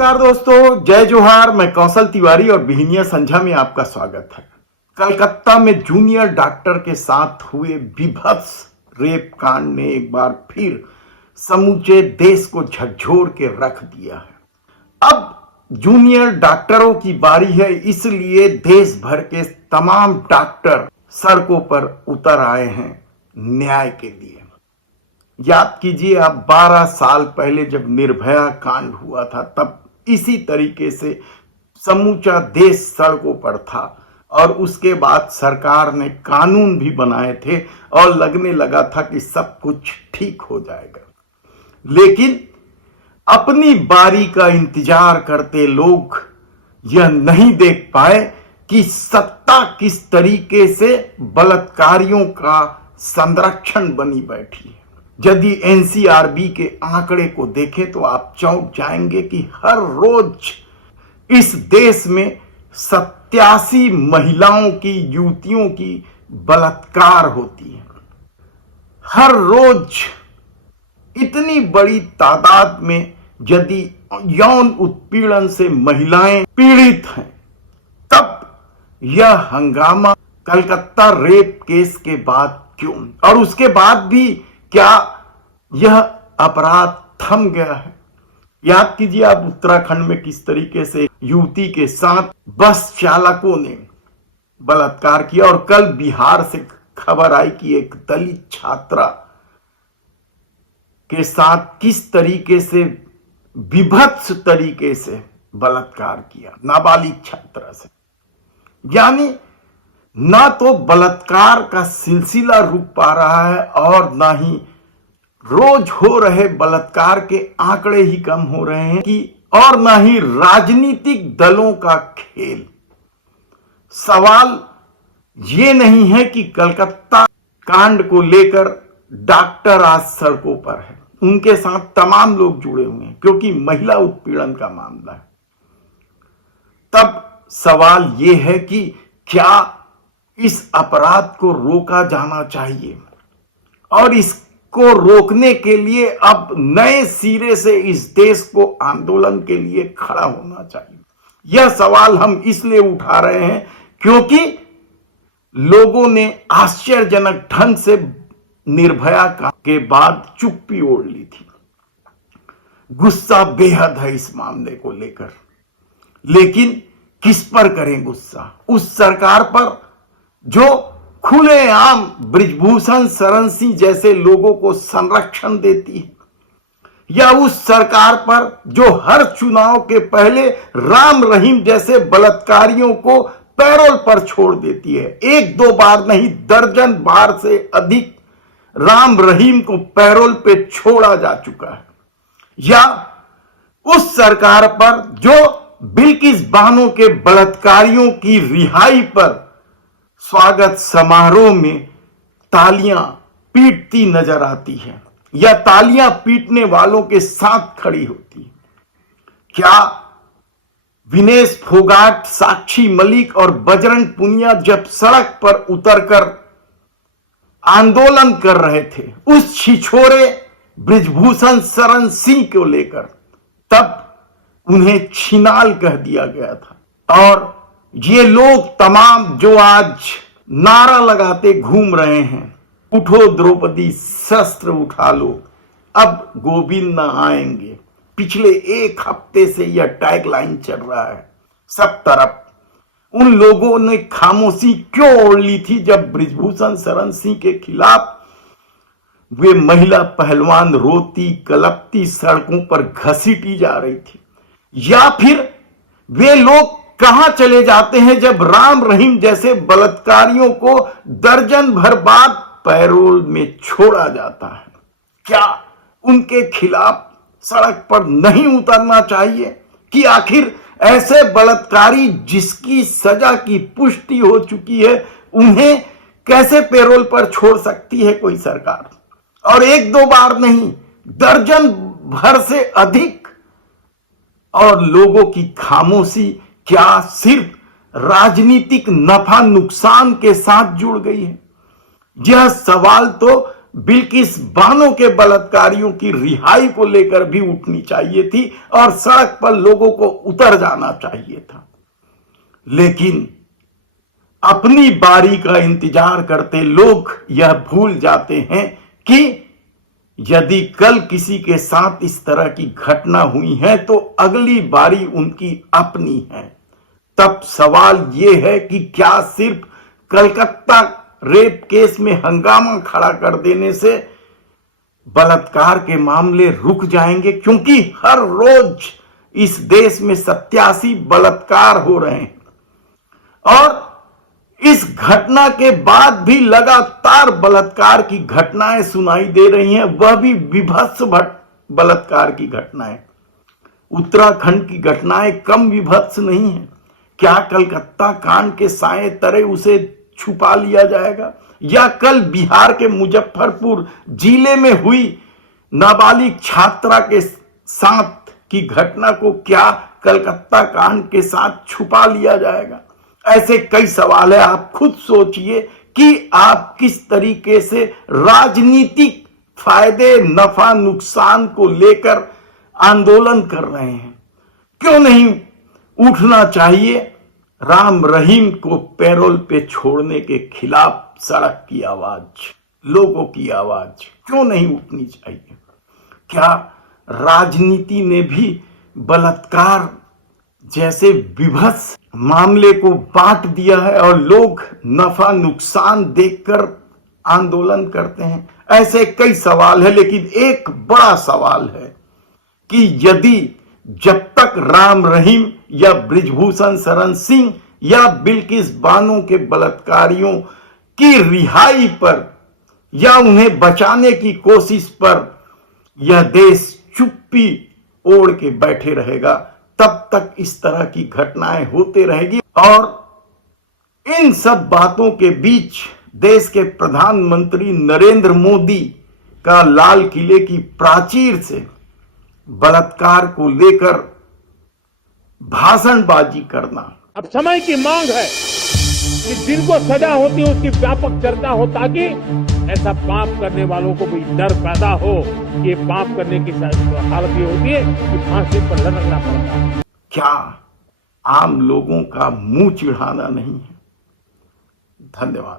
नमस्कार दोस्तों, जय जोहार। मैं कौशल तिवारी और बिहनिया संझा में आपका स्वागत है। कलकत्ता में जूनियर डॉक्टर के साथ हुए विभत्स रेप कांड ने एक बार फिर समूचे देश को झकझोर के रख दिया है। अब जूनियर डॉक्टरों की बारी है, इसलिए देश भर के तमाम डॉक्टर सड़कों पर उतर आए हैं न्याय के लिए। याद कीजिए, आप 12 साल पहले जब निर्भया कांड हुआ था, तब इसी तरीके से समूचा देश सड़कों पर था और उसके बाद सरकार ने कानून भी बनाए थे और लगने लगा था कि सब कुछ ठीक हो जाएगा। लेकिन अपनी बारी का इंतजार करते लोग यह नहीं देख पाए कि सत्ता किस तरीके से बलात्कारियों का संरक्षण बनी बैठी है। यदि एनसीआरबी के आंकड़े को देखें तो आप चौंक जाएंगे कि हर रोज इस देश में 87 महिलाओं की, युवतियों की बलात्कार होती है। हर रोज इतनी बड़ी तादाद में यदि यौन उत्पीड़न से महिलाएं पीड़ित हैं, तब यह हंगामा कलकत्ता रेप केस के बाद क्यों, और उसके बाद भी क्या यह अपराध थम गया है? याद कीजिए आप उत्तराखंड में किस तरीके से युवती के साथ बस चालकों ने बलात्कार किया, और कल बिहार से खबर आई कि एक दलित छात्रा के साथ किस तरीके से विभत्स तरीके से बलात्कार किया, नाबालिग छात्रा से। यानी ना तो बलात्कार का सिलसिला रुक पा रहा है और ना ही रोज हो रहे बलात्कार के आंकड़े ही कम हो रहे हैं कि और ना ही राजनीतिक दलों का खेल। सवाल ये नहीं है कि कलकत्ता कांड को लेकर डॉक्टर आज सड़कों पर है, उनके साथ तमाम लोग जुड़े हुए हैं क्योंकि महिला उत्पीड़न का मामला है। तब सवाल ये है कि क्या इस अपराध को रोका जाना चाहिए, और इसको रोकने के लिए अब नए सिरे से इस देश को आंदोलन के लिए खड़ा होना चाहिए। यह सवाल हम इसलिए उठा रहे हैं क्योंकि लोगों ने आश्चर्यजनक ढंग से निर्भया के बाद चुप्पी ओढ़ ली थी। गुस्सा बेहद है इस मामले को लेकर, लेकिन किस पर करें गुस्सा? उस सरकार पर जो खुलेआम बृजभूषण शरण सिंह जैसे लोगों को संरक्षण देती है, या उस सरकार पर जो हर चुनाव के पहले राम रहीम जैसे बलात्कारियों को पैरोल पर छोड़ देती है? एक दो बार नहीं, दर्जन बार से अधिक राम रहीम को पैरोल पे छोड़ा जा चुका है। या उस सरकार पर जो बिल्किस बानो के बलात्कारियों की रिहाई पर स्वागत समारोह में तालियां पीटती नजर आती है, या तालियां पीटने वालों के साथ खड़ी होती है। क्या विनेश फोगाट, साक्षी मलिक और बजरंग पुनिया जब सड़क पर उतरकर आंदोलन कर रहे थे उस छिछोरे बृजभूषण शरण सिंह को लेकर, तब उन्हें छिनाल कह दिया गया था। और ये लोग तमाम जो आज नारा लगाते घूम रहे हैं, उठो द्रौपदी शस्त्र उठा लो, अब गोविंद न आएंगे, पिछले एक हफ्ते से यह टैगलाइन चल रहा है सब तरफ। उन लोगों ने खामोशी क्यों ओढ़ ली थी जब बृजभूषण शरण सिंह के खिलाफ वे महिला पहलवान रोती कलपती सड़कों पर घसीटी जा रही थी? या फिर वे लोग कहां चले जाते हैं जब राम रहीम जैसे बलात्कारियों को दर्जन भर बाद पैरोल में छोड़ा जाता है? क्या उनके खिलाफ सड़क पर नहीं उतरना चाहिए? कि आखिर ऐसे बलात्कारी जिसकी सजा की पुष्टि हो चुकी है, उन्हें कैसे पैरोल पर छोड़ सकती है कोई सरकार? और एक दो बार नहीं, दर्जन भर से अधिक। और लोगों की खामोशी क्या सिर्फ राजनीतिक नफा नुकसान के साथ जुड़ गई है? यह सवाल तो बिल्किस बानो के बलात्कारियों की रिहाई को लेकर भी उठनी चाहिए थी और सड़क पर लोगों को उतर जाना चाहिए था। लेकिन अपनी बारी का इंतजार करते लोग यह भूल जाते हैं कि यदि कल किसी के साथ इस तरह की घटना हुई है तो अगली बारी उनकी अपनी है। तब सवाल यह है कि क्या सिर्फ कलकत्ता रेप केस में हंगामा खड़ा कर देने से बलात्कार के मामले रुक जाएंगे, क्योंकि हर रोज इस देश में 87 बलात्कार हो रहे हैं और इस घटना के बाद भी लगातार बलात्कार की घटनाएं सुनाई दे रही हैं, वह भी विभत्स बलात्कार की घटनाएं। उत्तराखंड की घटनाएं कम विभत्स नहीं है। क्या कलकत्ता कांड के साए तले उसे छुपा लिया जाएगा, या कल बिहार के मुजफ्फरपुर जिले में हुई नाबालिग छात्रा के साथ की घटना को क्या कलकत्ता कांड के साथ छुपा लिया जाएगा? ऐसे कई सवाल है। आप खुद सोचिए कि आप किस तरीके से राजनीतिक फायदे नफा नुकसान को लेकर आंदोलन कर रहे हैं। क्यों नहीं उठना चाहिए राम रहीम को पैरोल पे छोड़ने के खिलाफ सड़क की आवाज, लोगों की आवाज क्यों नहीं उठनी चाहिए? क्या राजनीति ने भी बलात्कार जैसे विभत्स मामले को बांट दिया है और लोग नफा नुकसान देखकर आंदोलन करते हैं? ऐसे कई सवाल है, लेकिन एक बड़ा सवाल है कि यदि जब तक राम रहीम या ब्रिजभूषण शरण सिंह या बिल्किस बानो के बलात्कारियों की रिहाई पर या उन्हें बचाने की कोशिश पर यह देश चुप्पी ओढ़ के बैठे रहेगा, तब तक इस तरह की घटनाएं होते रहेगी। और इन सब बातों के बीच देश के प्रधानमंत्री नरेंद्र मोदी का लाल किले की प्राचीर से बलात्कार को लेकर भाषणबाजी करना। अब समय की मांग है कि जिनको सजा होती है उसकी व्यापक चर्चा हो, ताकि ऐसा पाप करने वालों को भी डर पैदा हो कि ये पाप करने की हालत ये होती है कि फांसी पर लटकना पड़ता है। क्या आम लोगों का मुंह चिढ़ाना नहीं है? धन्यवाद।